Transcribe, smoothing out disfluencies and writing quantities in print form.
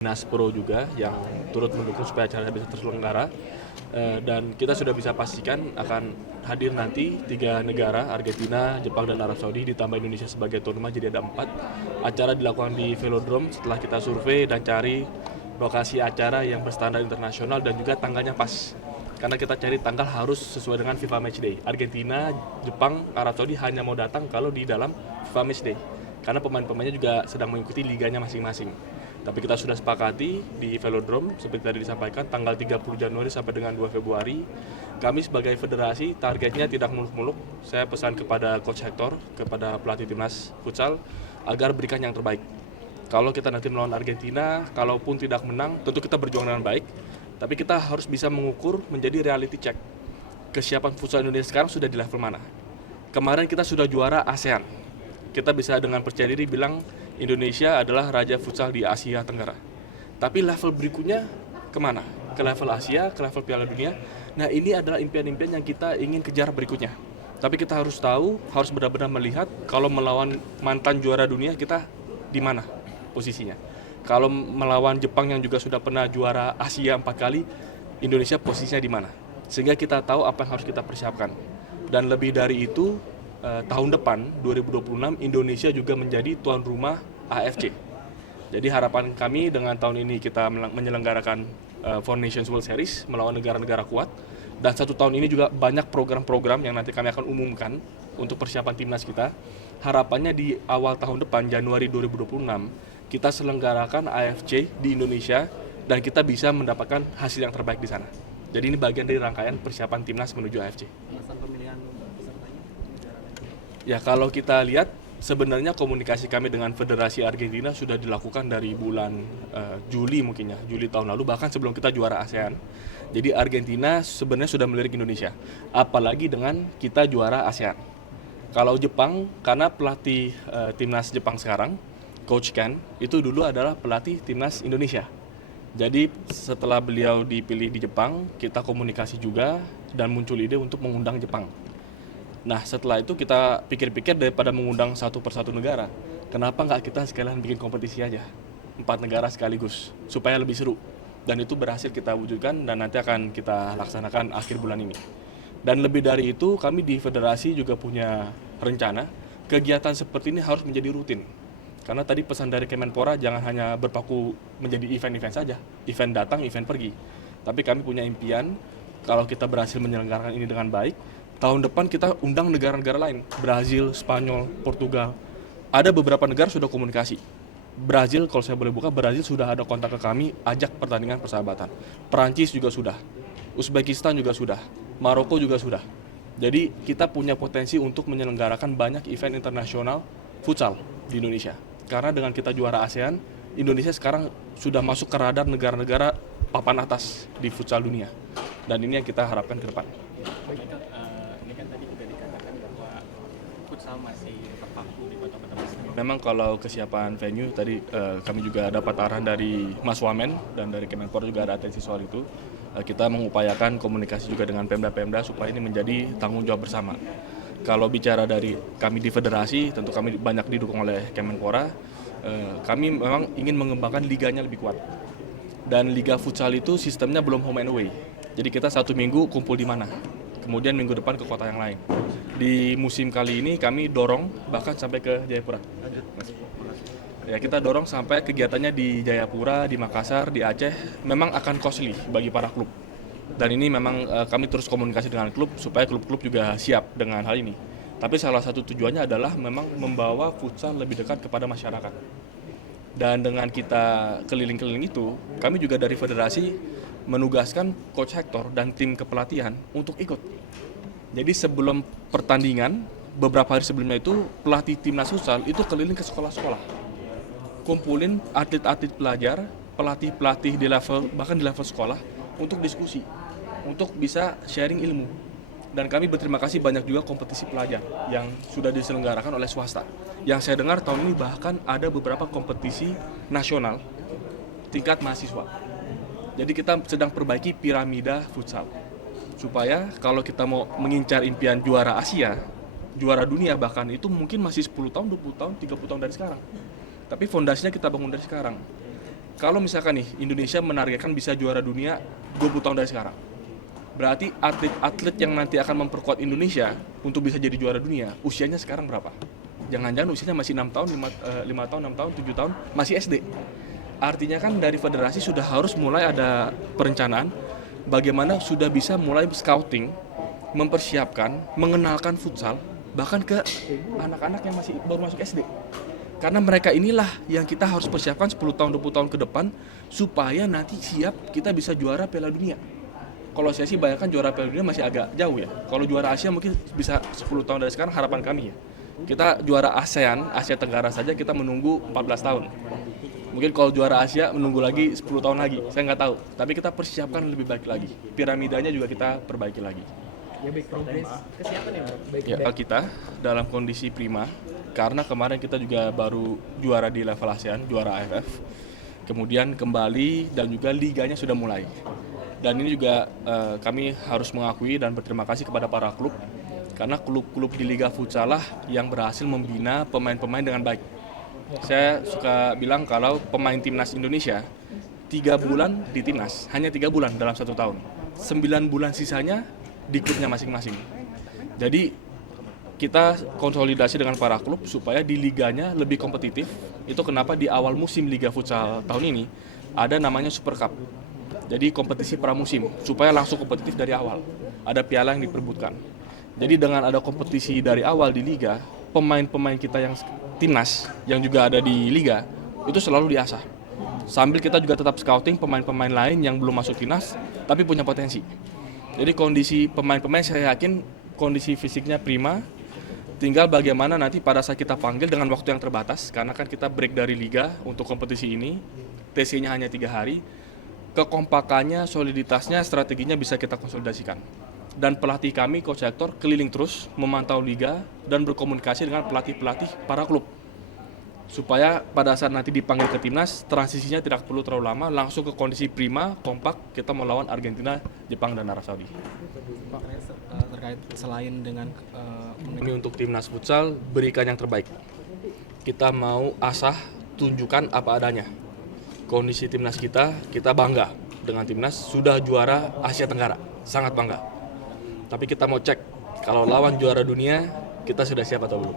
Nas Pro juga yang turut mendukung supaya acara bisa terselenggara. Dan kita sudah bisa pastikan akan hadir nanti 3 negara, Argentina, Jepang, dan Arab Saudi, ditambah Indonesia sebagai tuan rumah, jadi ada 4. Acara dilakukan di Velodrome setelah kita survei dan cari lokasi acara yang berstandar internasional dan juga tanggalnya pas. Karena kita cari tanggal harus sesuai dengan FIFA Matchday. Argentina, Jepang, Arab Saudi hanya mau datang kalau di dalam FIFA Matchday. Karena pemain-pemainnya juga sedang mengikuti liganya masing-masing. Tapi kita sudah sepakati di Velodrome, seperti tadi disampaikan, tanggal 30 Januari sampai dengan 2 Februari. Kami sebagai federasi, targetnya tidak muluk-muluk. Saya pesan kepada Coach Hector, kepada pelatih timnas futsal, agar berikan yang terbaik. Kalau kita nanti melawan Argentina, kalaupun tidak menang, tentu kita berjuang dengan baik. Tapi kita harus bisa mengukur menjadi reality check. Kesiapan futsal Indonesia sekarang sudah di level mana? Kemarin kita sudah juara ASEAN. Kita bisa dengan percaya diri bilang Indonesia adalah raja futsal di Asia Tenggara. Tapi level berikutnya kemana? Ke level Asia, ke level Piala Dunia. Nah, ini adalah impian-impian yang kita ingin kejar berikutnya. Tapi kita harus tahu, harus benar-benar melihat kalau melawan mantan juara dunia kita di mana posisinya. Kalau melawan Jepang yang juga sudah pernah juara Asia 4 kali, Indonesia posisinya di mana. Sehingga kita tahu apa yang harus kita persiapkan. Dan lebih dari itu, tahun depan 2026 Indonesia juga menjadi tuan rumah AFC. Jadi harapan kami dengan tahun ini kita menyelenggarakan Four Nations World Series melawan negara-negara kuat, dan 1 tahun ini juga banyak program-program yang nanti kami akan umumkan untuk persiapan timnas kita. Harapannya di awal tahun depan Januari 2026 kita selenggarakan AFC di Indonesia dan kita bisa mendapatkan hasil yang terbaik di sana. Jadi ini bagian dari rangkaian persiapan timnas menuju AFC. Ya, kalau kita lihat sebenarnya komunikasi kami dengan Federasi Argentina sudah dilakukan dari bulan Juli mungkin ya, Juli tahun lalu, bahkan sebelum kita juara ASEAN. Jadi Argentina sebenarnya sudah melirik Indonesia, apalagi dengan kita juara ASEAN. Kalau Jepang, karena pelatih timnas Jepang sekarang, Coach Ken, itu dulu adalah pelatih timnas Indonesia. Jadi setelah beliau dipilih di Jepang, kita komunikasi juga dan muncul ide untuk mengundang Jepang. Nah, setelah itu kita pikir-pikir daripada mengundang satu persatu negara, kenapa nggak kita sekalian bikin kompetisi aja, 4 negara sekaligus, supaya lebih seru. Dan itu berhasil kita wujudkan dan nanti akan kita laksanakan akhir bulan ini. Dan lebih dari itu, kami di federasi juga punya rencana, kegiatan seperti ini harus menjadi rutin. Karena tadi pesan dari Kemenpora jangan hanya berpaku menjadi event-event saja, event datang, event pergi. Tapi kami punya impian, kalau kita berhasil menyelenggarakan ini dengan baik, tahun depan kita undang negara-negara lain, Brazil, Spanyol, Portugal. Ada beberapa negara sudah komunikasi. Brazil, kalau saya boleh buka, Brazil sudah ada kontak ke kami, ajak pertandingan persahabatan. Perancis juga sudah, Uzbekistan juga sudah, Maroko juga sudah. Jadi kita punya potensi untuk menyelenggarakan banyak event internasional futsal di Indonesia. Karena dengan kita juara ASEAN, Indonesia sekarang sudah masuk ke radar negara-negara papan atas di futsal dunia. Dan ini yang kita harapkan ke depan. Masih terpaku di kota-kota besar. Memang kalau kesiapan venue tadi kami juga dapat arahan dari Mas Wamen dan dari Kemenpora juga ada atensi soal itu. Kita mengupayakan komunikasi juga dengan Pemda-Pemda supaya ini menjadi tanggung jawab bersama. Kalau bicara dari kami di federasi, tentu kami banyak didukung oleh Kemenpora. Kami memang ingin mengembangkan liganya lebih kuat. Dan liga futsal itu sistemnya belum home and away. Jadi kita 1 minggu kumpul di mana, kemudian minggu depan ke kota yang lain. Di musim kali ini kami dorong bahkan sampai ke Jayapura. Ya, kita dorong sampai kegiatannya di Jayapura, di Makassar, di Aceh, memang akan costly bagi para klub. Dan ini memang kami terus komunikasi dengan klub supaya klub-klub juga siap dengan hal ini. Tapi salah satu tujuannya adalah memang membawa futsal lebih dekat kepada masyarakat. Dan dengan kita keliling-keliling itu, kami juga dari federasi menugaskan Coach Hector dan tim kepelatihan untuk ikut. Jadi sebelum pertandingan, beberapa hari sebelumnya itu pelatih timnas futsal itu keliling ke sekolah-sekolah, kumpulin atlet-atlet pelajar, pelatih-pelatih di level bahkan di level sekolah untuk diskusi, untuk bisa sharing ilmu. Dan kami berterima kasih banyak juga kompetisi pelajar yang sudah diselenggarakan oleh swasta. Yang saya dengar tahun ini bahkan ada beberapa kompetisi nasional tingkat mahasiswa. Jadi kita sedang perbaiki piramida futsal. Supaya kalau kita mau mengincar impian juara Asia, juara dunia bahkan, itu mungkin masih 10 tahun, 20 tahun, 30 tahun dari sekarang. Tapi fondasinya kita bangun dari sekarang. kalau misalkan nih Indonesia menargetkan bisa juara dunia 20 tahun dari sekarang, berarti atlet-atlet yang nanti akan memperkuat Indonesia untuk bisa jadi juara dunia, usianya sekarang berapa? Jangan-jangan usianya masih 6 tahun, 5 tahun, 6 tahun, 7 tahun, masih SD. Artinya kan dari federasi sudah harus mulai ada perencanaan bagaimana sudah bisa mulai scouting, mempersiapkan, mengenalkan futsal, bahkan ke anak-anak yang masih baru masuk SD. Karena mereka inilah yang kita harus persiapkan 10 tahun, 20 tahun ke depan supaya nanti siap kita bisa juara Piala Dunia. Kalau saya sih bayangkan juara Piala Dunia masih agak jauh ya. Kalau juara Asia mungkin bisa 10 tahun dari sekarang, harapan kami ya. Kita juara ASEAN, Asia Tenggara saja kita menunggu 14 tahun. Mungkin kalau juara Asia menunggu lagi 10 tahun lagi, saya nggak tahu. Tapi kita persiapkan lebih baik lagi. Piramidanya juga kita perbaiki lagi. Ya baik, progres kesehatan ya, baik. Ya, kita dalam kondisi prima karena kemarin kita juga baru juara di level ASEAN, juara AFF. Kemudian kembali dan juga liganya sudah mulai. Dan ini juga kami harus mengakui dan berterima kasih kepada para klub karena klub-klub di Liga Futsal lah yang berhasil membina pemain-pemain dengan baik. Saya suka bilang kalau pemain timnas Indonesia 3 bulan di timnas, hanya 3 bulan dalam 1 tahun. 9 bulan sisanya di klubnya masing-masing. Jadi kita konsolidasi dengan para klub supaya di liganya lebih kompetitif. Itu kenapa di awal musim Liga Futsal tahun ini ada namanya Super Cup. Jadi kompetisi pramusim supaya langsung kompetitif dari awal. Ada piala yang diperebutkan. Jadi dengan ada kompetisi dari awal di liga, pemain-pemain kita yang timnas yang juga ada di liga itu selalu diasah. Sambil kita juga tetap scouting pemain-pemain lain yang belum masuk timnas tapi punya potensi. Jadi kondisi pemain-pemain saya yakin kondisi fisiknya prima. Tinggal bagaimana nanti pada saat kita panggil dengan waktu yang terbatas, karena kan kita break dari liga untuk kompetisi ini, TC-nya hanya 3 hari, kekompakannya, soliditasnya, strateginya bisa kita konsolidasikan. Dan pelatih kami, Coach Hector, keliling terus memantau liga dan berkomunikasi dengan pelatih-pelatih para klub. Supaya pada saat nanti dipanggil ke timnas, transisinya tidak perlu terlalu lama, langsung ke kondisi prima, kompak, kita melawan Argentina, Jepang, dan Arab Saudi. Pak, terkait selain dengan Kami untuk timnas futsal berikan yang terbaik. Kita mau asah, tunjukkan apa adanya. Kondisi timnas kita bangga dengan timnas sudah juara Asia Tenggara, sangat bangga. Tapi kita mau cek kalau lawan juara dunia kita sudah siap atau belum.